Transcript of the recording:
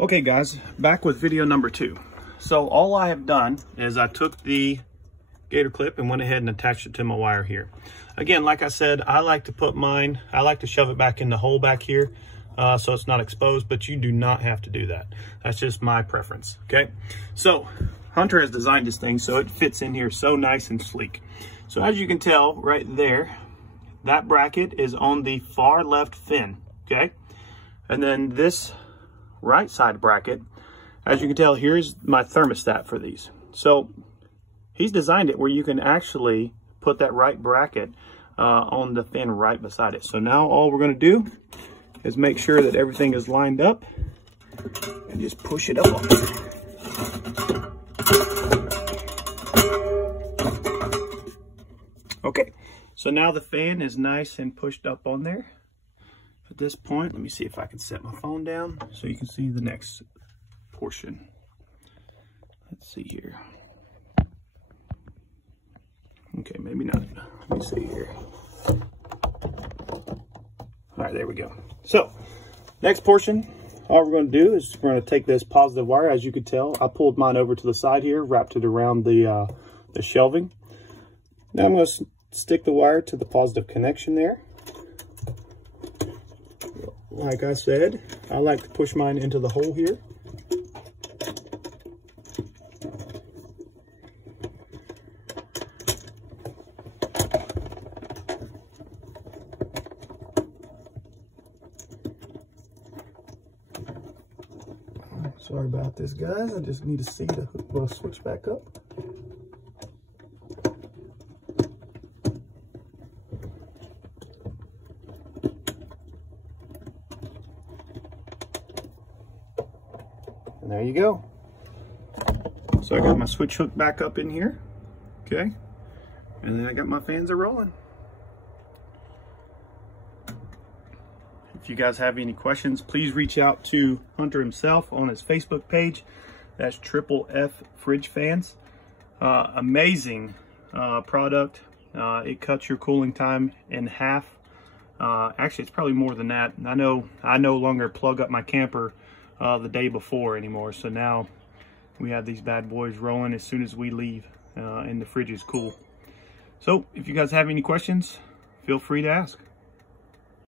Okay guys, back with video number 2. So all I have done is I took the gator clip and went ahead and attached it to my wire here. Again, like I said, I like to shove it back in the hole back here so it's not exposed, but you do not have to do that. That's just my preference, okay? So Hunter has designed this thing so it fits in here so nice and sleek. So as you can tell right there, that bracket is on the far left fin, okay? And then this right side bracket, as you can tell, here's my thermostat for these. So he's designed it where you can actually put that right bracket on the fin right beside it. So now all we're going to do is make sure that everything is lined up and just push it up on there. Okay, so now the fan is nice and pushed up on there. At this point, let me see if I can set my phone down so you can see the next portion. Let's see here. Okay, maybe not. Let me see here. All right, there we go. So, next portion, all we're going to do is we're going to take this positive wire. As you can tell, I pulled mine over to the side here, wrapped it around the shelving. Now I'm going to stick the wire to the positive connection there. Like I said, I like to push mine into the hole here. Sorry about this, guys. I just need to see the hook will switch back up. And there you go. So I got my switch hook back up in here, okay? And then I got my fans are rolling. If you guys have any questions, please reach out to Hunter himself on his Facebook page. That's Triple F Fridge Fans. Amazing product. It cuts your cooling time in half. Actually, it's probably more than that. I know I no longer plug up my camper the day before anymore, so now we have these bad boys rolling as soon as we leave, and the fridge is cool. So if you guys have any questions, feel free to ask.